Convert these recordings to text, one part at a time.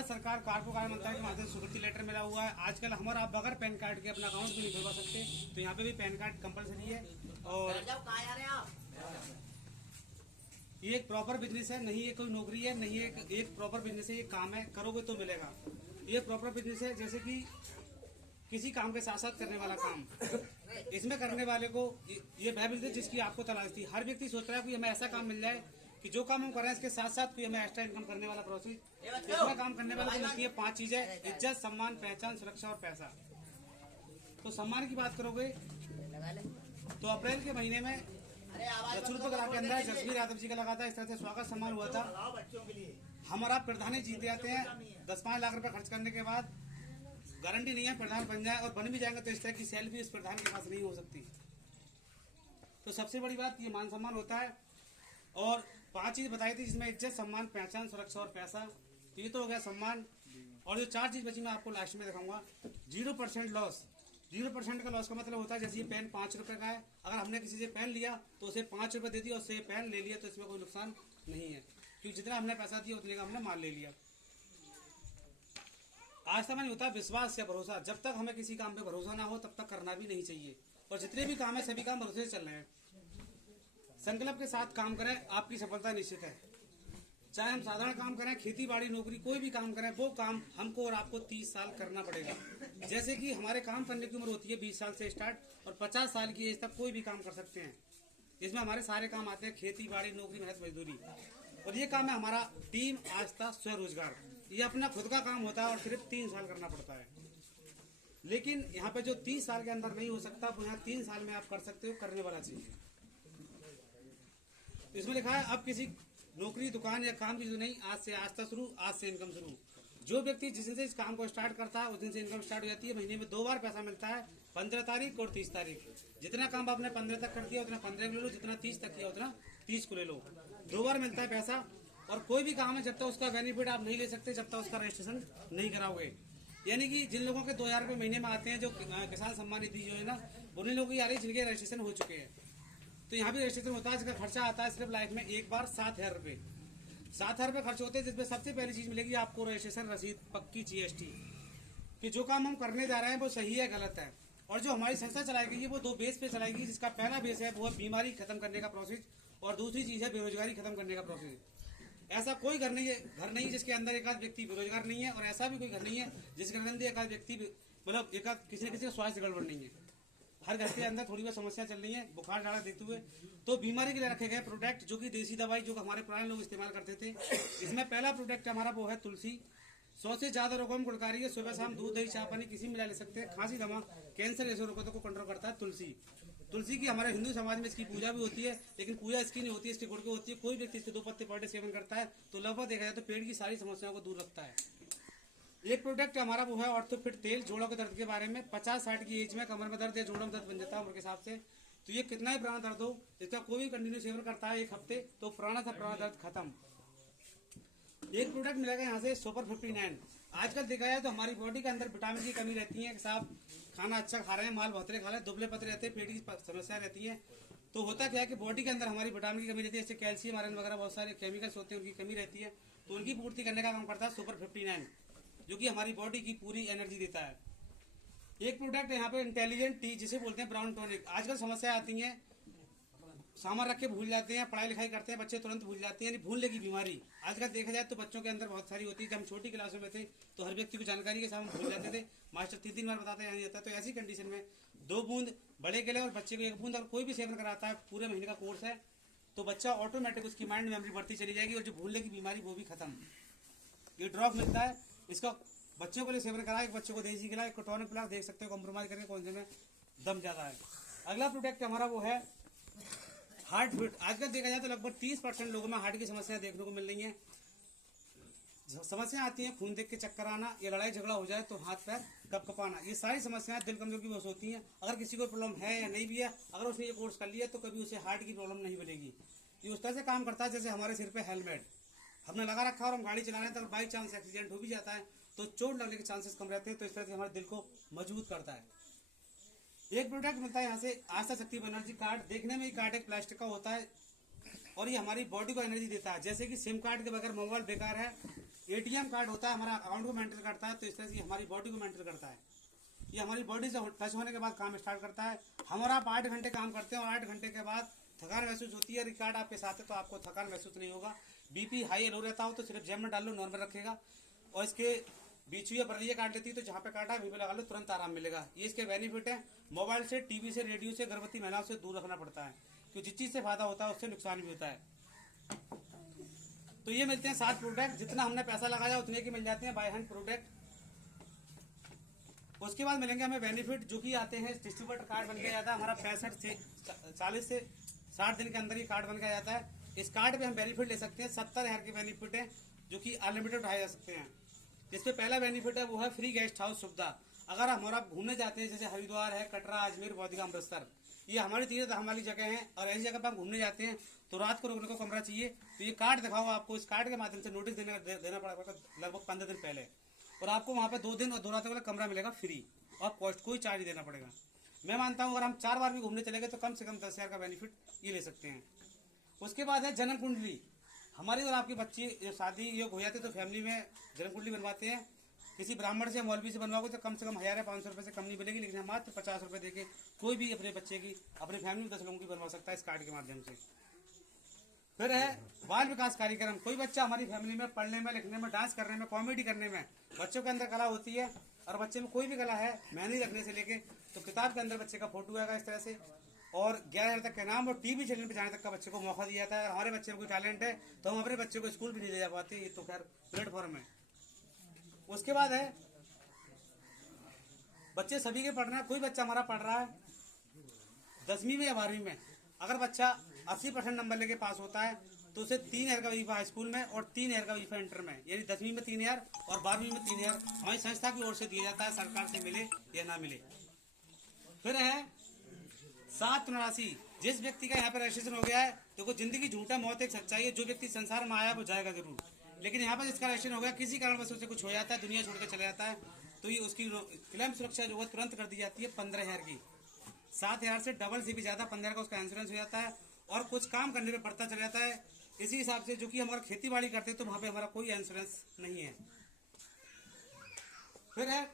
भारत सरकार कार्य कार्य मंत्रालय के माध्यम से स्वीकृति लेटर मिला हुआ है। आजकल हमारा आप बगैर पैन कार्ड के अपना अकाउंट भी नहीं खुलवा सकते, तो यहाँ पे भी पैन कार्ड कंपलसरी है। और ये एक प्रॉपर बिजनेस है, नहीं ये कोई नौकरी है, नहीं एक प्रॉपर बिजनेस है, ये काम है, करोगे तो मिलेगा। ये प्रॉपर बिजनेस है, जैसे कि किसी काम के साथ साथ करने वाला काम। इसमें करने वाले को ये वह बिजनेस जिसकी आपको तलाश थी। हर व्यक्ति सोच रहा है कि हमें ऐसा काम मिल जाए कि जो काम हम कर रहे हैं इसके साथ साथ कोई हमें एक्स्ट्रा इनकम करने वाला प्रोसेस। इसमें काम करने वाला मिलती है 5 चीजें: इज्जत, सम्मान, पहचान, सुरक्षा और पैसा। तो सम्मान की बात करोगे तो अप्रैल के महीने में लक्ष्मणपुर कला के अंदर जसवीर यादव जी का लगा था, इस तरह से स्वागत सम्मान हुआ था। हमारा प्रधान ही जीत जाते हैं 10-5 लाख रुपए खर्च करने के बाद। गारंटी नहीं है प्रधान बन जाए, और बन भी जाएंगे तो इस तरह की सेल्फी उस प्रधान के पास नहीं हो सकती। तो सबसे बड़ी बात ये मान सम्मान होता है। और 5 चीज बताई थी जिसमें इज्जत, सम्मान, पहचान, सुरक्षा और पैसा। तो ये तो हो गया सम्मान। और जो 4 चीज बची मैं आपको लास्ट में दिखाऊंगा। 0% लॉस। 0% का लॉस का मतलब होता है जैसे ये पेन 5 रुपए का है, अगर हमने किसी से पेन लिया तो उसे 5 रुपए दे दिया, उससे पेन ले लिया तो इसमें कोई नुकसान नहीं है, क्योंकि जितना हमने पैसा दिया उतने का हमने माल ले लिया। आज तक नहीं होता विश्वास या भरोसा। जब तक हमें किसी काम पे भरोसा ना हो तब तक करना भी नहीं चाहिए। और जितने भी काम है सभी काम भरोसे से चल रहे हैं। संकल्प के साथ काम करें, आपकी सफलता निश्चित है। चाहे हम साधारण काम करें, खेती बाड़ी, नौकरी, कोई भी काम करें, वो काम हमको और आपको 30 साल करना पड़ेगा। जैसे कि हमारे काम करने की उम्र होती है 20 साल से स्टार्ट, और 50 साल की एज तक कोई भी काम कर सकते हैं। इसमें हमारे सारे काम आते हैं: खेती बाड़ी, नौकरी, मेहनत, मजदूरी। और ये काम है हमारा टीम, आस्था, स्वरोजगार। ये अपना खुद का काम होता है और सिर्फ 3 साल करना पड़ता है। लेकिन यहाँ पे जो 30 साल के अंदर नहीं हो सकता, वो यहाँ 3 साल में आप कर सकते हो। करने वाला चाहिए। इसमें लिखा है अब किसी नौकरी, दुकान या काम की जो नहीं, आज से आस्था शुरू, आज से इनकम शुरू। जो व्यक्ति जिस दिन से इस काम को स्टार्ट करता है उस दिन से इनकम स्टार्ट हो जाती है। महीने में 2 बार पैसा मिलता है, 15 तारीख और 30 तारीख। जितना काम आपने 15 तक कर दिया उतना 15 को ले लो, जितना 30 तक किया उतना 30 को ले लो। 2 बार मिलता है पैसा। और कोई भी काम है जब तक उसका बेनिफिट आप नहीं ले सकते जब तक उसका रजिस्ट्रेशन नहीं कराओगे। यानी कि जिन लोगों के 2000 रुपये महीने में आते हैं, जो किसान सम्मान निधि जो है ना, उन्हीं लोगों की आ रही है जिनके रजिस्ट्रेशन हो चुके हैं। तो यहाँ भी रजिस्ट्रेशन होता है, जिसका खर्चा आता है सिर्फ लाइफ में एक बार 7000 रुपये। 7000 रुपये खर्च होते हैं, जिसमें सबसे पहली चीज मिलेगी आपको रजिस्ट्रेशन रसीद, पक्की GST, कि जो काम हम करने जा रहे हैं वो सही है गलत है। और जो हमारी संस्था चलाएगी वो 2 बेस पे चलाएगी, जिसका पहला बेस है वो है बीमारी खत्म करने का प्रोसेस, और दूसरी चीज है बेरोजगारी खत्म करने का प्रोसेस। ऐसा कोई घर नहीं है जिसके अंदर एक आध व्यक्ति बेरोजगार नहीं है, और ऐसा भी कोई घर नहीं है जिसके अंदर एक आध व्यक्ति मतलब एक आध किसी न किसी का स्वास्थ्य गड़बड़ नहीं है। हर घर के अंदर थोड़ी बहुत समस्या चल रही है, बुखार झाड़ा देखते हुए। तो बीमारी के लिए रखे गए प्रोडक्ट, जो कि देसी दवाई जो हमारे पुराने लोग इस्तेमाल करते थे। इसमें पहला प्रोडक्ट हमारा वो है तुलसी। 100 से ज्यादा रोगों में गुणकारी है। सुबह शाम दूध, दही, चाय, पानी किसी मिला ले सकते हैं। खांसी, दमा, कैंसर जैसे रोगों को कंट्रोल करता है तुलसी। तुलसी की हमारे हिंदू समाज में इसकी पूजा भी होती है, लेकिन पूजा इसकी नहीं होती है, इसके गुड़ की होती है। कोई व्यक्ति इसके 2 पत्ते पर डे सेवन करता है तो लगभग देखा जाए तो पेट की सारी समस्याओं को दूर रखता है। एक प्रोडक्ट हमारा वो है ऑर्थोफिट तेल, जोड़ों के दर्द के बारे में। 50-60 की एज में कमर में दर्द या जोड़ों में दर्द बन जाता है उम्र के हिसाब से। तो ये कितना ही पुराना दर्द हो, इसका कोई भी कंटिन्यू सेवन करता है 1 हफ्ते, तो पुराना था पुराना दर्द खत्म। एक प्रोडक्ट मिलेगा यहाँ से सुपर 59। आजकल देखा जाए तो हमारी बॉडी के अंदर विटामिन की कमी रहती है। साहब खाना अच्छा खा रहे हैं, माल भोतरे खा रहे हैं, दुबले पतले रहते हैं, पेट की समस्या रहती है। तो होता क्या है कि बॉडी के अंदर हमारी विटामिन की कमी रहती है, जैसे कैल्शियम, आयरन वगैरह बहुत सारे केमिकल्स होते हैं, उनकी कमी रहती है। तो उनकी पूर्ति करने का काम करता है सुपर 59, जो कि हमारी बॉडी की पूरी एनर्जी देता है। एक प्रोडक्ट यहाँ पे इंटेलिजेंट टी, जिसे बोलते हैं ब्राउन टॉनिक। आजकल समस्या आती है, सामान रख के भूल जाते हैं, पढ़ाई लिखाई करते हैं बच्चे तुरंत भूल जाते हैं, यानी भूलने की बीमारी। आजकल देखा जाए तो बच्चों के अंदर बहुत सारी होती है। जब हम छोटी क्लासों में थे तो हर व्यक्ति को जानकारी के साथ भूल जाते थे, मास्टर 3-3 बार बताते नहीं जाता। तो ऐसी कंडीशन में 2 बूंद बड़े के लिए और बच्चे को 1 बूंद, और कोई भी सेवन कराता है, पूरे महीने का कोर्स है, तो बच्चा ऑटोमेटिक उसकी माइंड मेमोरी बढ़ती चली जाएगी, और जो भूलने की बीमारी वो भी खत्म। ये ड्रॉप मिलता है, इसका बच्चों को लिए सेवन करा, एक बच्चे को देसी खिला, एक को टॉनिक पिला, देख सकते हो कॉम्प्रोमाइज करके कौन से में दम ज्यादा है। अगला प्रोडक्ट हमारा वो है हार्ट बीट। आजकल देखा जाए तो लगभग 30% लोगों में हार्ट की समस्या देखने को मिल रही है। समस्या आती है खून देख के चक्कर आना, या लड़ाई झगड़ा हो जाए तो हाथ पैर कपकपाना। ये सारी समस्याएं दिल कमजोर की वजह से होती हैं। अगर किसी को प्रॉब्लम है या नहीं भी है, अगर उसने ये कोर्स कर लिया तो कभी उसे हार्ट की प्रॉब्लम नहीं मिलेगी। ये उस तरह से काम करता है जैसे हमारे सिर पे हेलमेट हमने लगा रखा और हम गाड़ी चला रहे हैं, तो बाई चांस एक्सीडेंट हो भी जाता है तो चोट लगने के चांसेस कम रहते हैं। तो इस तरह से हमारे दिल को मजबूत करता है। एक प्रोडक्ट मिलता है यहाँ से आस्था शक्ति एनर्जी कार्ड। देखने में ही कार्ड एक प्लास्टिक का होता है, और ये हमारी बॉडी को एनर्जी देता है। जैसे कि सिम कार्ड के बगैर मोबाइल बेकार है, एटीएम कार्ड होता है हमारा अकाउंट को मेंटेन करता है, तो इस तरह से हमारी बॉडी को मेंटेन करता है। ये हमारी बॉडी से टच होने के बाद काम स्टार्ट करता है। हमारा आप 8 घंटे काम करते हैं और 8 घंटे के बाद थकान महसूस होती है। रिकॉर्ड आपके साथ है तो आपको थकान महसूस नहीं होगा। बीपी हाई लो रहता हो तो सिर्फ जेब में डाल लो, नॉर्मल रखेगा। और इसके बीच या बरलिया काट लेती है तो जहाँ पे काटा वहीं पे लगा लो, तुरंत आराम मिलेगा। ये इसके बेनिफिट है। मोबाइल से, टीवी से, रेडियो से, गर्भवती महिलाओं से दूर रखना पड़ता है, क्योंकि जिस चीज से फायदा होता है उससे नुकसान भी होता है। तो ये मिलते हैं 7 प्रोडक्ट, जितना हमने पैसा लगाया उतने की मिल जाते हैं बाय हैंड प्रोडक्ट। उसके बाद मिलेंगे हमें बेनिफिट जो कि आते हैं, डिस्ट्रीब्यूटर कार्ड बन के जाता है हमारा 65 से 40 से 60 दिन के अंदर ही कार्ड बन के जाता है। इस कार्ड पे हम बेनिफिट ले सकते हैं। 70,000 के बेनिफिट है जो कि अनलिमिटेड उठाए जा सकते हैं। जिसपे पहला बेनिफिट है वो है फ्री गेस्ट हाउस सुविधा। अगर हमारा घूमने जाते हैं, जैसे हरिद्वार है, कटरा, अजमेर, बौद्धिका, अमृतसर, ये हमारी तीर्थ धाम वाली जगह है और ऐसी जगह पर हम घूमने जाते हैं तो रात को रुकने को कमरा चाहिए, तो ये कार्ड दिखाओ आपको। इस कार्ड के माध्यम से नोटिस देना पड़ेगा लगभग 15 दिन पहले, और आपको वहाँ पे 2 दिन और 2 रातों वाला कमरा मिलेगा फ्री और कॉस्ट कोई चार्ज देना पड़ेगा। मैं मानता हूँ अगर हम 4 बार भी घूमने चले गए तो कम से कम 10,000 का बेनिफिट ये ले सकते हैं। उसके बाद है जन्म कुंडली। हमारी और आपकी बच्ची शादी योग हो जाती है तो फैमिली में जन्म कुंडली बनवाते हैं। किसी ब्राह्मण से, मौलवी से बनवाओगे तो कम से कम 1000 या 500 रुपये से कम नहीं मिलेगी, लेकिन हम मात्र 50 रुपये देके कोई भी अपने बच्चे की, अपने फैमिली में 10 लोगों की बनवा सकता है इस कार्ड के माध्यम से। फिर है बाल विकास कार्यक्रम। कोई बच्चा हमारी फैमिली में पढ़ने में, लिखने में, डांस करने में, कॉमेडी करने में, बच्चों के अंदर कला होती है और बच्चे में कोई भी कला है, मेहंदी रखने से लेके, तो किताब के अंदर बच्चे का फोटो आएगा इस तरह से, और 11,000 तक के नाम और टीवी चैनल पे जाने तक का बच्चे को मौका दिया जाता है। और हमारे बच्चे में कोई टैलेंट है तो हम अपने बच्चे को स्कूल भी नहीं ले जा पाते, ये तो खैर प्लेटफॉर्म है। उसके बाद है बच्चे सभी के पढ़ना है। कोई बच्चा हमारा पढ़ रहा है 10वीं में या 12वीं में, अगर बच्चा 80% नंबर लेके पास होता है तो उसे 3,000 का वजीफा हाई स्कूल में और 3,000 का वजीफा इंटर में, यानी 10वीं में 3,000 और 12वीं में 3,000 हमारी संस्था की ओर से दिया जाता है, सरकार से मिले या ना मिले। फिर है 789। जिस व्यक्ति का यहाँ पर रजिस्ट्रेशन हो गया है, देखो जिंदगी झूठा, मौत एक सच्चाई है। जो व्यक्ति संसार में आया वो जाएगा जरूर, लेकिन यहाँ पर जिसका रजिस्ट्रेशन हो गया, किसी कारणवश उसे कुछ हो जाता है, दुनिया छोड़ के चले जाता है, तो ये उसकी क्लेम सुरक्षा जो है तुरंत कर दी जाती है 15,000 की। 7,000 से डबल से भी ज्यादा 15,000 का उसका इंश्योरेंस हो जाता है और कुछ काम करने में बढ़ता चला जाता है। इसी हिसाब से जो कि हमारा खेती बाड़ी करते हैं तो वहाँ पे हमारा कोई इंश्योरेंस नहीं है। फिर है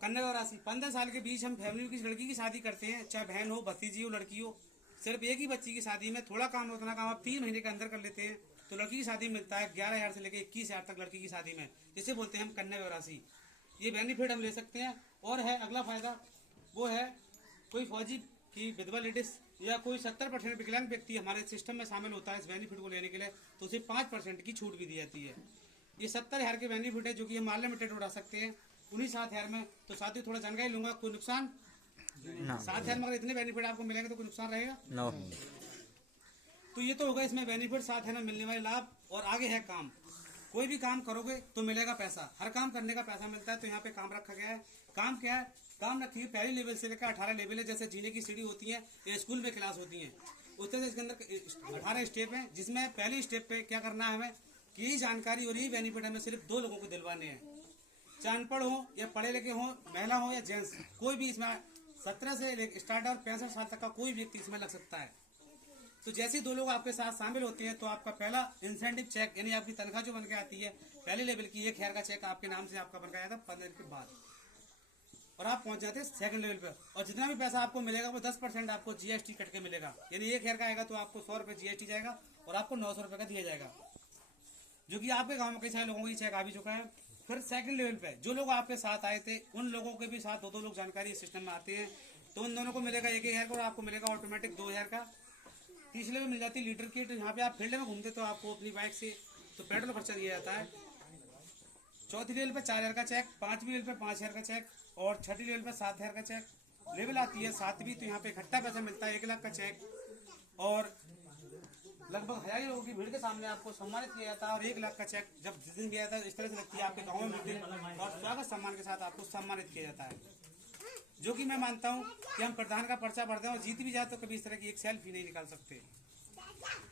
कन्या और राशि। 15 साल के बीच हम फैमिली की लड़की की शादी करते हैं, चाहे बहन हो, भतीजी हो, लड़की हो, सिर्फ एक ही बच्ची की शादी में थोड़ा काम उतना काम आप 3 महीने के अंदर कर लेते हैं तो लड़की की शादी में मिलता है 11,000 से लेकर 21,000 तक लड़की की शादी में, जिसे बोलते हैं हम कन्या और राशि। ये बेनिफिट हम ले सकते हैं। और है अगला फायदा, वो है कोई फौजी की विधवा लेडीज या कोई 70% विकलांग व्यक्ति हमारे सिस्टम में शामिल होता है इस बेनिफिट को लेने के लिए, तो उसे 5% की छूट भी दी जाती है। ये 70,000 के बेनिफिट है जो कि हम अनलिमिटेड उड़ा सकते हैं उन्हीं 7,000 में। तो साथ ही थोड़ा जानकारी लूंगा, कोई नुकसान 7,000 में अगर इतने बेनिफिट आपको मिलेंगे तो कोई नुकसान रहेगा? नो। तो ये तो होगा इसमें बेनिफिट, 7,000 में मिलने वाले लाभ। और आगे है काम। कोई भी काम करोगे तो मिलेगा पैसा, हर काम करने का पैसा मिलता है। तो यहाँ पे काम रखा गया है। काम क्या है? काम रखिए पहले लेवल से लेकर 18 लेवल है। जैसे जीने की सीढ़ी होती है या स्कूल में क्लास होती है, उस तरह से इसके अंदर 18 स्टेप है, जिसमें पहली स्टेप पे क्या करना है हमें कि यही जानकारी और यही बेनिफिट हमें सिर्फ 2 लोगों को दिलवाने हैं, चाहे अनपढ़ हो या पढ़े लिखे हो, महिला हो या जेंट्स, कोई भी इसमें 17 से स्टार्ट और 65 साल तक का कोई व्यक्ति इसमें लग सकता है। तो जैसे 2 लोग आपके साथ शामिल होते हैं तो आपका पहला इंसेंटिव चेक, यानी आपकी तनख्वाह जो बन के आती है पहले लेवल की 1,000 का चेक आपके नाम से आपका बन के आया था 15 दिन के बाद, और आप पहुंच जाते हैं सेकंड लेवल पे। और जितना भी पैसा आपको मिलेगा वो 10% आपको जीएसटी कट के मिलेगा, यानी 1,000 का आएगा तो आपको 100 रुपये जीएसटी जाएगा और आपको 900 रुपये का दिया जाएगा, जो कि आपके गाँव में कई सारे लोगों की चेक आ भी चुका है। फिर सेकंड लेवल पे जो लोग आपके साथ आए थे उन लोगों के भी साथ 2-2 लोग जानकारी सिस्टम में आते हैं, तो उन दोनों को मिलेगा 1,000 का और आपको मिलेगा ऑटोमेटिक 2,000 का। तीसरे में मिल जाती है लीटर किट। यहाँ पे आप फील्ड में घूमते तो आपको अपनी बाइक से तो पेट्रोल खर्चा दिया जाता है। चौथी लेवल पे 4,000 का चेक, 5वीं लेवल पे 5,000 का चेक और छठी लेवल पे 7,000 का चेक। लेवल आती है 7वीं, तो यहाँ पे इकट्ठा पैसा मिलता है 1 लाख का चेक, और लगभग 1000 लोगों की भीड़ के सामने आपको सम्मानित किया जाता है। और 1 लाख का चेक जब जिस दिन दिया जाता है इस तरह से लगती है आपके गाँव में मिलती है और स्वागत सम्मान के साथ आपको सम्मानित किया जाता है, जो कि मैं मानता हूँ कि हम प्रधान का पर्चा भरते हैं और जीत भी जाए तो कभी इस तरह की एक सेल्फी नहीं निकाल सकते।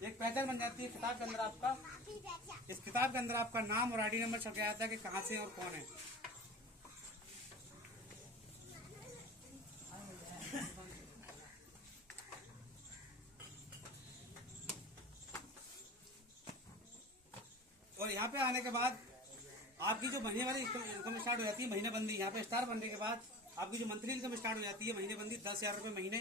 एक पहचान बन जाती है किताब के अंदर आपका, इस किताब के अंदर आपका नाम और आईडी नंबर छप जाता है कि कहाँ से और कौन है। और यहाँ पे आने के बाद आपकी जो महीने वाली इनकम स्टार्ट हो जाती है महीने बंदी, यहाँ पे स्टार बनने के बाद आपकी जो मंथली इनकम स्टार्ट हो जाती है महीने बंदी 10,000 रुपये महीने।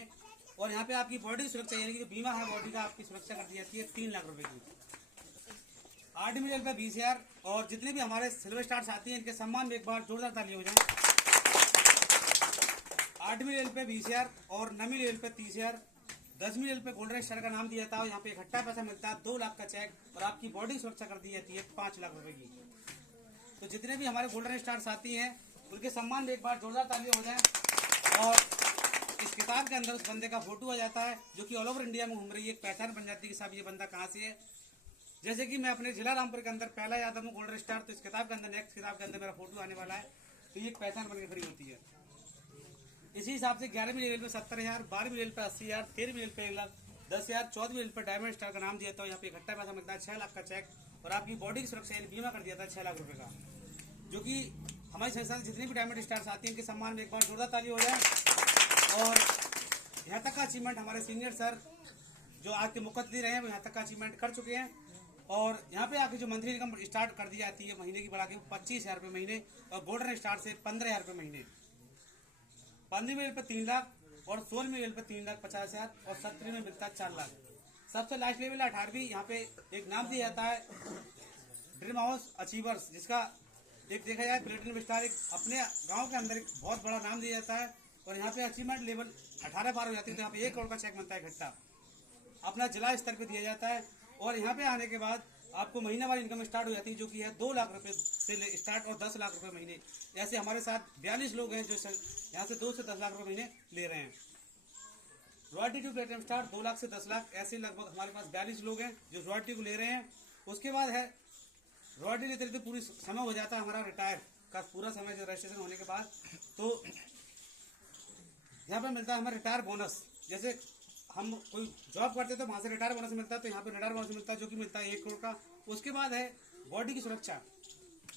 और यहाँ पे आपकी बॉडी सुरक्षा यानी कि जो बीमा है बॉडी का आपकी सुरक्षा कर दी जाती है 3 लाख रुपए की। आर्ट मिलियन पे 20,000। और जितने भी हमारे सिल्वर स्टार्स आती हैं इनके सम्मान में एक बार जोरदार ताली हो जाए। 8 मिलियन पे 20,000 और 9 मिलियन पे 30,000। 10 मिलियन पे गोल्डन स्टार का नाम दिया जाता है। यहाँ पे इकट्ठा पैसा मिलता है 2 लाख का चेक और आपकी बॉडी सुरक्षा कर दी जाती है 5 लाख रुपए की। तो जितने भी हमारे गोल्डन स्टार्स आती हैं उनके सम्मान में एक बार जोरदार ताली हो जाए। और इस किताब के अंदर उस बंदे का फोटो आ जाता है जो कि ऑल ओवर इंडिया में घूम रही है, एक पहचान बन जाती है कि साहब ये बंदा कहाँ से है। जैसे कि मैं अपने जिला रामपुर के अंदर पहला यादव हूँ गोल्डन स्टार, तो इस किताब के अंदर नेक्स्ट किताब के अंदर मेरा फोटो आने वाला है, तो ये एक पहचान बनकर खड़ी होती है। इसी हिसाब से 11वीं लेवल पे 70,000, 12वीं लेवल पे 80,000, 13वीं लेवल पे 1,10,000, 14वीं लेवल पे डायमंड स्टार का नाम दिया था। यहाँ पे इकट्ठा पैसा मिलता है 6 लाख का चेक और आपकी बॉडी की सुरक्षा बीमा कर दिया था 6 लाख रुपए का। जो कि हमारी संस्था से जितनी भी डायमंड स्टार्स आती हैं इनके सम्मान में एक बार जोरदार ताली हो जाए। और यहाँ तक का अचीवमेंट हमारे सीनियर सर जो आज के मुख्य अतिथि रहे हैं वो यहाँ तक का अचीवमेंट कर चुके हैं। और यहाँ पे आके जो मंथली इनकम स्टार्ट कर दी जाती है महीने की बढ़ा के 25,000 रुपये महीने और गोल्डन स्टार से 15,000 रुपये महीने। 15वीं लेवल पे 3 लाख और 16वीं लेवल पे 3,50,000 और 17वीं में मिलता है 4 लाख। सबसे लास्ट लेवल 18वीं, यहाँ पे एक नाम दिया जाता है ड्रीम हाउस अचीवर्स, जिसका एक देखा जाए प्लेटिनम स्टार एक अपने गांव के अंदर एक बहुत बड़ा नाम दिया जाता है। और यहाँ पे अचीवमेंट लेवल 18 पार हो जाती है तो यहाँ पे 1 करोड़ का चेक बनता है इकट्ठा, अपना जिला स्तर पे दिया जाता है। और यहाँ पे आने के बाद आपको महीना वाली इनकम स्टार्ट हो जाती है जो कि है 2 लाख रुपए से स्टार्ट और 10 लाख रुपए महीने। ऐसे हमारे साथ 42 लोग हैं जो यहाँ से 2 से 10 लाख रुपए महीने ले रहे हैं। Royalty to platinum star 2 lakh से 10 लाख, ऐसे लगभग हमारे पास 42 लोग हैं जो रॉयल्टी को ले रहे हैं। उसके बाद है रॉयल्टी लेते लेते पूरी समय हो जाता है हमारा रिटायर का पूरा समय रजिस्ट्रेशन होने के बाद, तो यहाँ पे मिलता है हमारा रिटायर बोनस। जैसे हम कोई जॉब करते तो वहाँ से रिटायर बोनस मिलता है, तो यहाँ पे रिटायर बोनस मिलता है जो कि मिलता है 1 करोड़ का। उसके बाद है बॉडी की सुरक्षा,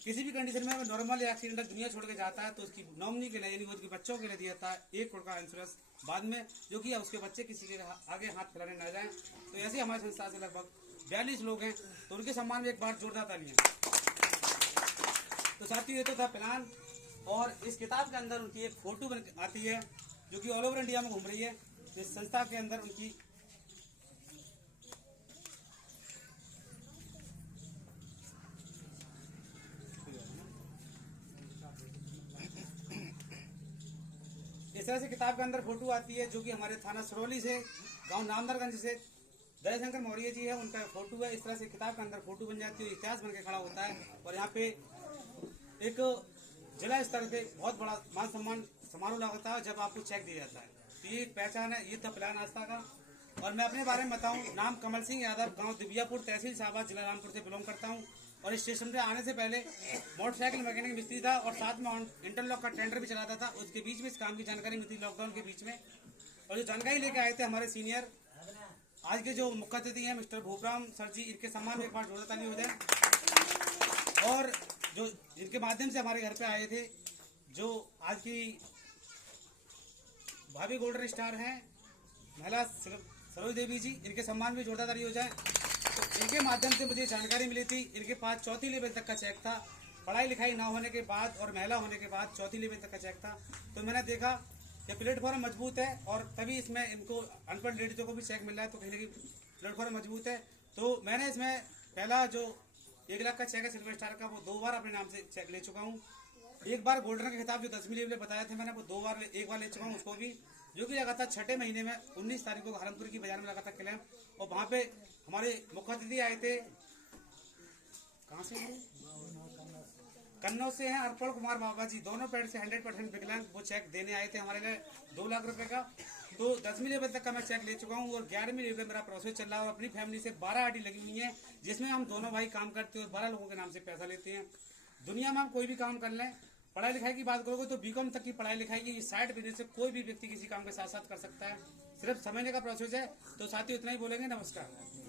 किसी भी कंडीशन में अगर नॉर्मल या एक्सीडेंटल दुनिया छोड़ के जाता है तो उसकी नॉमिनी के लिए यानी उसके बच्चों के लिए दिया जाता है 1 करोड़ का इंश्योरेंस बाद में, जो कि उसके बच्चे किसी के आगे हाथ फैलाने ना जाए। तो ऐसे हमारे संस्था से लगभग 42 लोग हैं, तो उनके सम्मान में एक बार जोरदार तालियां। तो साथियों ये तो था प्लान। और इस किताब के अंदर उनकी एक फोटो बन आती है जो कि ऑल ओवर इंडिया में घूम रही है। इस संस्था के अंदर उनकी इस तरह से किताब के अंदर फोटो आती है जो कि हमारे थाना सरौली से गांव नामदरगंज से दयाशंकर मौर्य जी है, उनका फोटो है। इस तरह से किताब के अंदर फोटो बन जाती है, इतिहास बन के खड़ा होता है। और यहाँ पे एक जिला स्तर पे बहुत बड़ा मान सम्मान समारोह लगता है जब आपको चेक दिया जाता है। तो ये पहचान है, ये था प्लान आस्था का। और मैं अपने बारे में बताऊं, नाम कमल सिंह यादव, गांव दिव्यापुर, तहसील शाहबाद, जिला रामपुर से बिलोंग करता हूं। और इस स्टेशन पे आने से पहले मोटरसाइकिल मैकेनिक मिस्त्री था और साथ में इंटरलॉक का टेंडर भी चलाता था। उसके बीच में इस काम की जानकारी मिलती लॉकडाउन के बीच में। और जो जानकारी लेके आए थे हमारे सीनियर आज के जो मुख्य अतिथि हैं मिस्टर भूपराम सर जी, इनके सम्मान में एक बार जोरदार ताली हो जाए। और जो जिनके माध्यम से हमारे घर पे आए थे जो आज की भाभी गोल्डन स्टार हैं महिला सरोज देवी जी, इनके सम्मान में जोरदार ताली हो जाए। तो इनके माध्यम से मुझे जानकारी मिली थी, इनके पास 4थी लेवल तक का चेक था, पढ़ाई लिखाई ना होने के बाद और महिला होने के बाद 4थी लेवल तक का चेक था। तो मैंने देखा कि प्लेटफॉर्म मजबूत है और तभी इसमें इनको अनपढ़ लेडीजों को भी चेक मिल रहा है, तो कहीं ना कहीं प्लेटफॉर्म मजबूत है। तो मैंने इसमें पहला जो 1 लाख का चेक है सिल्वर स्टार का, वो 2 बार अपने नाम से चेक ले चुका हूँ। एक बार गोल्डन का खिताब जो 10वीं लेवल बताया था मैंने, वो 2 बार एक बार ले चुका हूँ उसको भी, जो कि लगा था 6ठे महीने में 19 तारीख को हरमपुर की बाजार में लगा था क्लेम। और वहाँ पे हमारे मुख्य अतिथि आए थे, कहाँ से, कन्नौज से हैं अर्पण कुमार बाबा जी, दोनों पैर से 100% विकलांग, वो चेक देने आए थे हमारे लिए 2 लाख रुपए का। तो 10वीं लेवल तक का मैं चेक ले चुका हूँ और 11वीं लेवल मेरा प्रोसेस चल रहा है। और अपनी फैमिली से 12 आईडी लगी हुई है जिसमें हम दोनों भाई काम करते हैं और 12 लोगों के नाम से पैसा लेते हैं। दुनिया में हम कोई भी काम कर लें, पढ़ाई लिखाई की बात करोगे तो बीकॉम तक की पढ़ाई लिखाई की साइड बिजनेस से कोई भी व्यक्ति किसी काम के साथ साथ कर सकता है, सिर्फ समझने का प्रोसेस है। तो साथियों इतना ही बोलेंगे, नमस्कार।